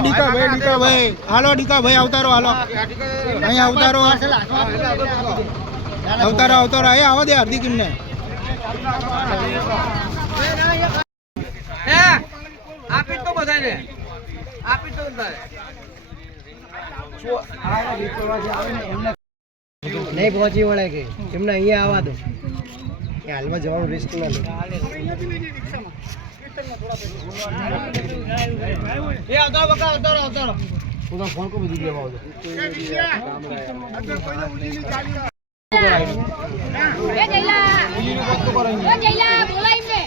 ડીકા ભાઈ હાલો ડીકા ભાઈ અવતારો હાલો અહીંયા અવતારો અહીંયા આવો દે હાર્દિક ને આપી તો બધાને આપી તો નહીં પહોંચી વળે કે એમને અહીંયા આવવા દો હાલમાં જવાનું રિસ્ક ના લો ફોન કો બધું લેવા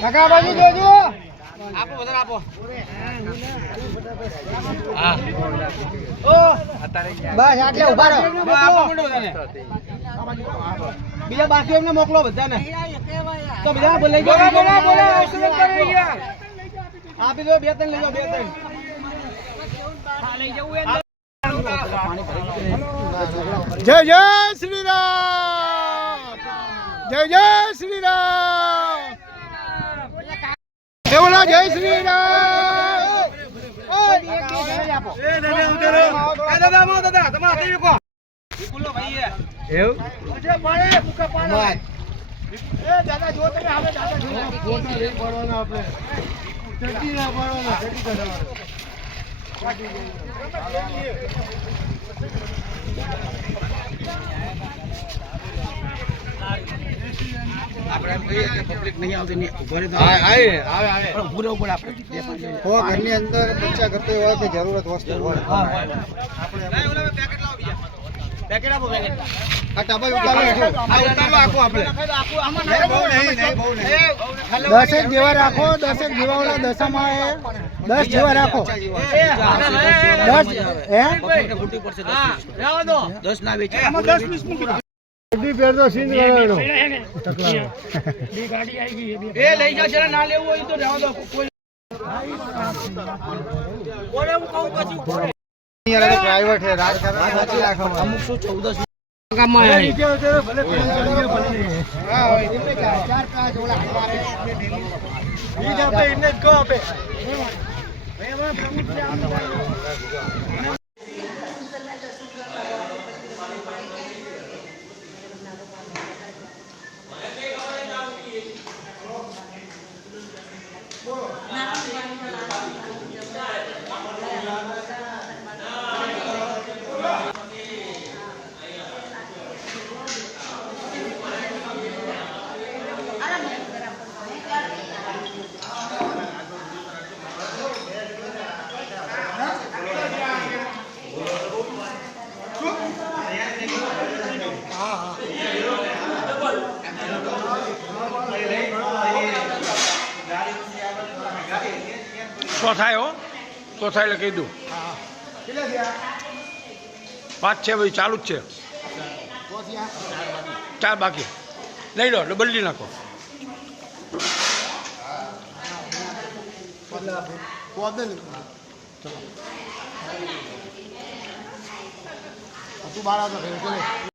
કાકા બાજુ જોજો આપો બધા આપો બસ આટલે ઉભા રહો બીજા બાકી એમને મોકલો બધાને તો બધા બોલાઈ ગયો આપી દો બે ત્રણ લઈ જાઓ બે ત્રણ જય જય શ્રી રામ જય જય શ્રી રામ કેવલા જય શ્રી રામ પબ્લિક નહીં આવતી ઘરની અંદર બચ્ચા કરતો હોય કે જરૂરત વસ્તુ હોય દસેક જેવા રાખો દસેક જેવા ઓલા દશામાં 10 જેવા રાખો 10 ના વેચે એ લઈ જાવ જરા ના લેવું હોય તો રહેવા દો કોઈ બોલે હું કહું પછી પ્રાઇવેટ છે રાજકારણ અમુક 114 તો થાય હો તો થાય એટલે કહી દઉં 5 છે ભાઈ ચાલુ જ છે 4 બાકી લઈ લો એટલે બદલી નાખો તું બાળા